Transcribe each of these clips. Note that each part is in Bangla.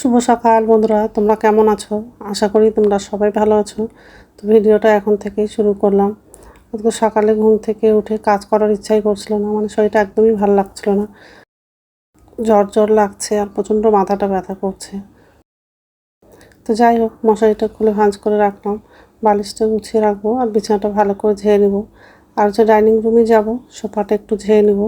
শুভ সকাল বন্ধুরা, তোমরা কেমন আছো? আশা করি তোমরা সবাই ভালো আছো। তো ভিডিওটা এখন থেকেই শুরু করলাম। আজকে সকালে ঘুম থেকে উঠে কাজ করার ইচ্ছাই করছিল না, মানে শরীরটা একদমই ভালো লাগছিল না, জ্বর জ্বর লাগছে আর প্রচণ্ড মাথাটা ব্যথা করছে। তো যাই হোক, মশারিটা খুলে ভাঁজ করে রাখলাম, বালিশটা গুছিয়ে রাখবো আর বিছানাটা ভালো করে ঝেড়ে নেব। আর যে ডাইনিং রুমে যাব, সোফাটা একটু ঝেড়ে নেব।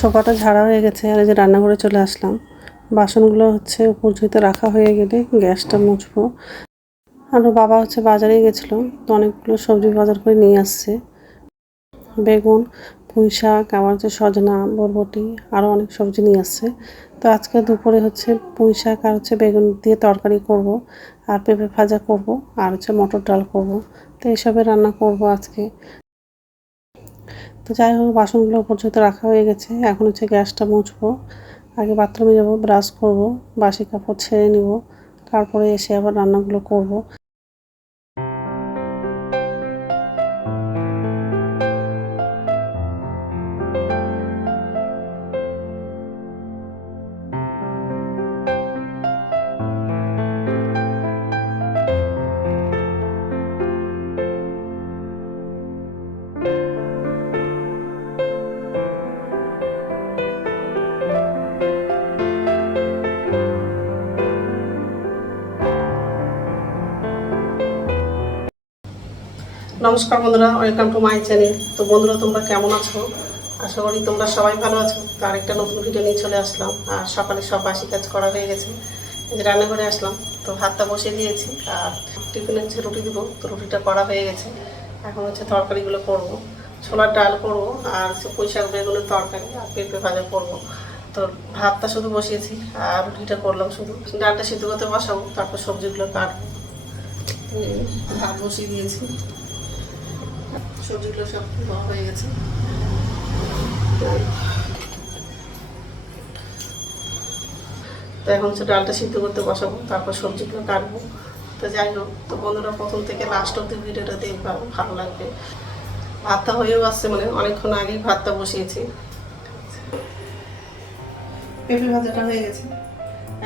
সোফাটা ঝাড়া হয়ে গেছে আর এই যে রান্নাঘরে চলে আসলাম। বাসনগুলো হচ্ছে উপর ঝুঁতে রাখা হয়ে গেলে গ্যাসটা মুছবো। আর বাবা হচ্ছে বাজারে গেছিলো, তো অনেকগুলো সবজি বাজার করে নিয়ে আসছে। বেগুন, পুঁই শাক, আবার হচ্ছে সজনা, বরবটি, আরও অনেক সবজি নিয়ে আসছে। তো আজকে দুপুরে হচ্ছে পুঁই শাক আর হচ্ছে বেগুন দিয়ে তরকারি করব, আর পেঁপে ভাজা করব, আর হচ্ছে মটর ডাল করব। তো এইসবের রান্না করব আজকে। তো যাই হোক, বাসনগুলো উপর ঝুঁতে রাখা হয়ে গেছে, এখন হচ্ছে গ্যাসটা মুছবো। আগে বাথরুমে যাব, ব্রাশ করব, বাসি কাপড় ছেড়ে নিব, তারপরে এসে আবার রান্নাগুলো করব। নমস্কার বন্ধুরা, ওয়েলকাম টু মাই চ্যানেল। তো বন্ধুরা, তোমরা কেমন আছো? আশা করি তোমরা সবাই ভালো আছো। তো আরেকটা নতুন ভিডিও নিয়ে চলে আসলাম। আর সকালে সব বাসি কাজ করা হয়ে গেছে, এই যে রান্নাঘরে আসলাম। তো ভাতটা বসিয়ে দিয়েছি, আর টিফিনে হচ্ছে রুটি দিব। তো রুটিটা করা হয়ে গেছে, এখন হচ্ছে তরকারিগুলো করবো। ছোলার ডাল করবো, আর হচ্ছে পুঁই শাক বেগুনের তরকারি, আর পেঁপে ভাজা করবো। তো ভাতটা শুধু বসিয়েছি আর রুটিটা করলাম শুধু। ডালটা সিদ্ধ করতে বসাবো, তারপর সবজিগুলো কাটবো। ভাত বসিয়ে দিয়েছি, সবজিগুলো সব ধোয়া হয়ে গেছে। তো এখন হচ্ছে ডালটা সিদ্ধ করতে বসাবো, তারপর সবজিগুলো কাটবো। তো যাই হোক, তো বন্ধুরা প্রথম থেকে লাস্ট অব্দি ভিডিওটা দেখবা, ভালো লাগবে। ভাতটা হয়েও আসছে, মানে অনেকক্ষণ আগেই ভাতটা বসিয়েছি। পেঁপে ভাজাটা হয়ে গেছে,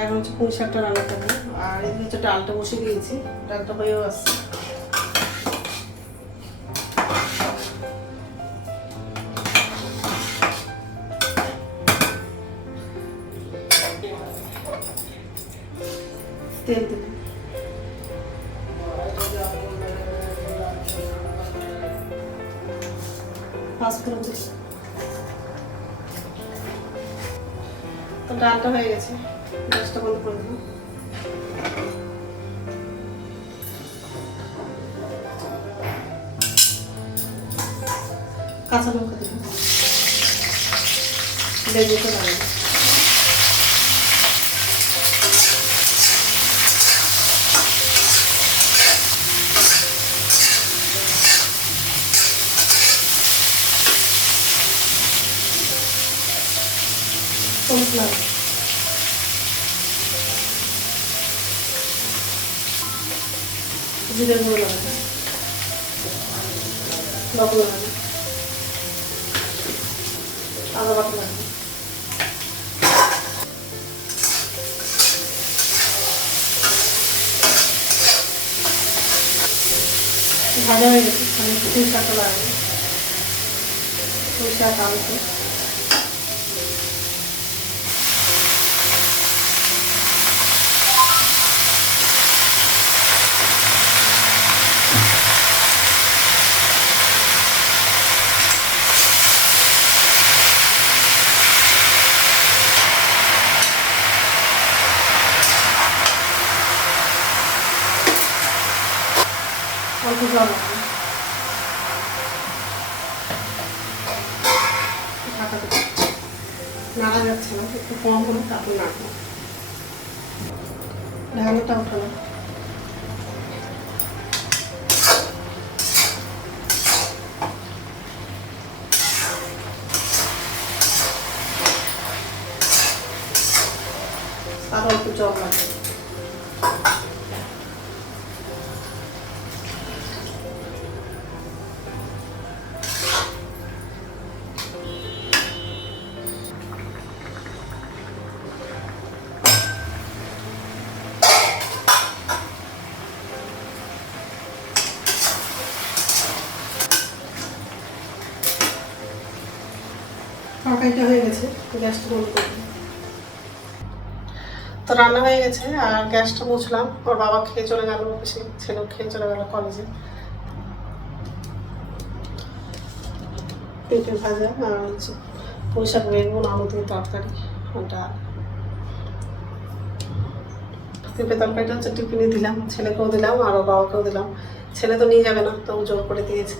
এখন হচ্ছে পুঁই শাকটা রান্না করবো। আর এদিকে হচ্ছে ডালটা বসিয়ে দিয়েছি, ডালটা হয়েও আসছে। তেল দিলাম, পাঁচফোড়ন দিলাম। তো ডালটা হয়ে গেছে, গ্যাসটা বন্ধ করে দিলাম। কাঁচা লঙ্কা দিলাম, বেগুনটা লাগাবো। হলুদ লাগাবো, জিরে গুঁড়ো লাগাবো, লবণ লাগাবো, আদা বাটা লাগাবো। ভাজা হয়ে গেছে, আমি পুঁই শাকটা লাগাবো, পুঁই শাক আলুতে। অল্প জল লাগবে, ঢাকা দেবো। নাড়া যাচ্ছে না, একটু কম হলে তারপর নাড়বো। ঢাকনাটা উঠানো। আর অল্প জল লাগবে। তরকারিটা হয়ে গেছে, গ্যাসটা বন্ধ করবো। তো রান্না হয়ে গেছে আর গ্যাসটা মুছলাম। ওর বাবা খেয়ে চলে গেল অফিসে, ছেলেও খেয়ে চলে গেল কলেজে। পেঁপে ভাজা আর হচ্ছে পুঁই শাক, বেগুন, আলু দিয়ে তরকারি, ডাল। পেঁপে তরকারিটা হচ্ছে টিফিনে দিলাম, ছেলেকেও দিলাম আর ওর বাবাকেও দিলাম। ছেলে তো নিয়ে যাবে না, তো জোর করে দিয়েছে।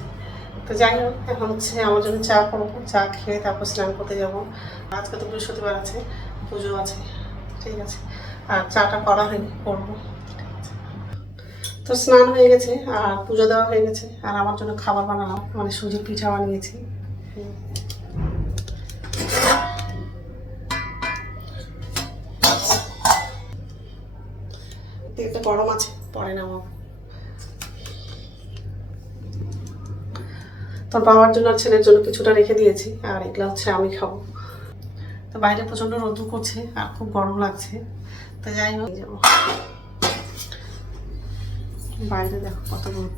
তো যাই হোক, এখন হচ্ছে আমার জন্য চা করবো, চা খেয়ে তারপর স্নান করতে যাবো। আজকে তো বৃহস্পতিবার আছে, পুজো আছে, ঠিক আছে। আর চাটা করা হয়নি, করবো। তো স্নান হয়ে গেছে আর পুজো দেওয়া হয়ে গেছে। আর আমার জন্য খাবার বানালাম, মানে সুজির পিঠা বানিয়েছি। তেলটা গরম আছে, পরে নামাবো। তোর বাবার জন্য আর ছেলের জন্য কিছুটা রেখে দিয়েছি, আর এগুলো হচ্ছে আমি খাবো। তো বাইরে প্রচণ্ড রোদ করছে আর খুব গরম লাগছে। তো যাই হোক, যাবো বাইরে, দেখো কত রোদ।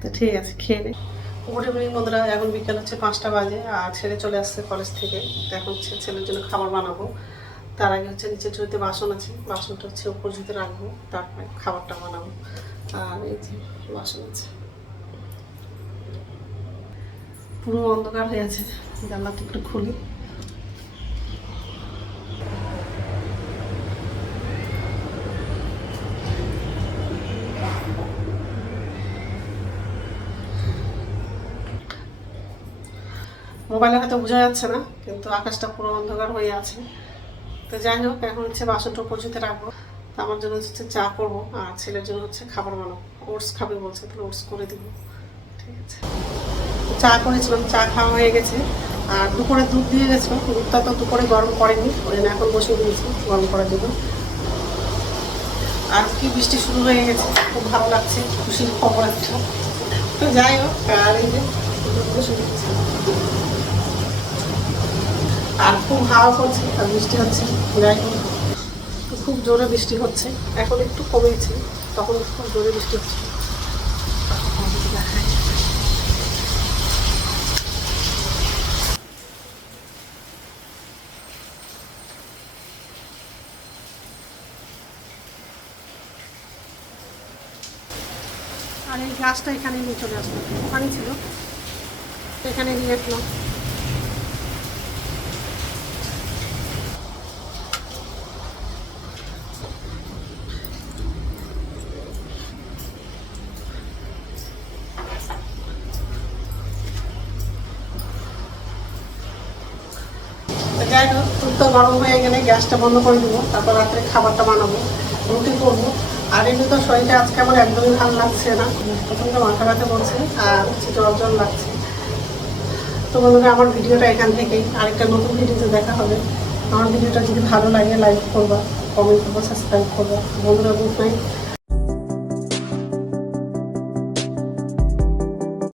তো ঠিক আছে, খেয়ে নে। গুড ইভিনিং বন্ধুরা, এখন বিকেল হচ্ছে 5টা বাজে আর ছেলে চলে আসছে কলেজ থেকে। তো এখন হচ্ছে ছেলের জন্য খাবার বানাবো। তার আগে হচ্ছে নিচের ঝুড়িতে বাসন আছে, বাসনটা হচ্ছে উপর ঝুড়িতে রাখবো, তারপরে খাবারটা বানাবো। আর এই যে বাসন আছে, পুরো অন্ধকার হয়ে আছে, জানলাটা একটু খুলি। মোবাইলে হয়তো বোঝা যাচ্ছে না, কিন্তু আকাশটা পুরো অন্ধকার হয়ে আছে। তো যাই হোক, এখন হচ্ছে বাসনটা উপর ঝুড়িতে রাখবো। তো আমার জন্য হচ্ছে চা করবো আর ছেলের জন্য হচ্ছে খাবার বানাবো। ওটস খাবে বলছে, তাহলে ওটস করে দিব, ঠিক আছে। চা করেছিলাম, চা খাওয়া হয়ে গেছে। আর দুপুরে দুধ দিয়ে গেছিলো, দুধটা তো দুপুরে গরম করেনি, ওই জন্য এখন বসিয়ে দিয়েছি গরম করার জন্য। আর কি বৃষ্টি শুরু হয়ে গেছে, খুব ভালো লাগছে, খুশির খবর একটা। তো যাই হোক, আর এই যে বসে দিচ্ছি। আর খুব হাওয়া করছে আর বৃষ্টি হচ্ছে। যাই হোক, খুব জোরে বৃষ্টি হচ্ছে, এখন একটু কমেছে, তখন খুব জোরে বৃষ্টি হচ্ছে। আর এই গ্লাসটা এখানে নিয়ে চলে আসলো, ওখানে ছিল, এখানে নিয়ে আসলাম। যাই হোক, দুধটা গরম হয়ে গেলে গ্যাসটা বন্ধ করে দেবো, তারপর রাত্রে খাবারটা বানাবো, রুটি করবো। আর এমনি তো শরীরটা আজকে আমার একদমই ভালো লাগছে না, প্রথমে মাথা ব্যথা করছে আর হচ্ছে জ্বর জ্বর লাগছে। তো বন্ধুরা, আমার ভিডিওটা এখান থেকেই, আরেকটা নতুন ভিডিওতে দেখা হবে। আমার ভিডিওটা যদি ভালো লাগে লাইক করবা, কমেন্ট করবো, সাবস্ক্রাইব করবা। বন্ধুরা, গুড নাইট।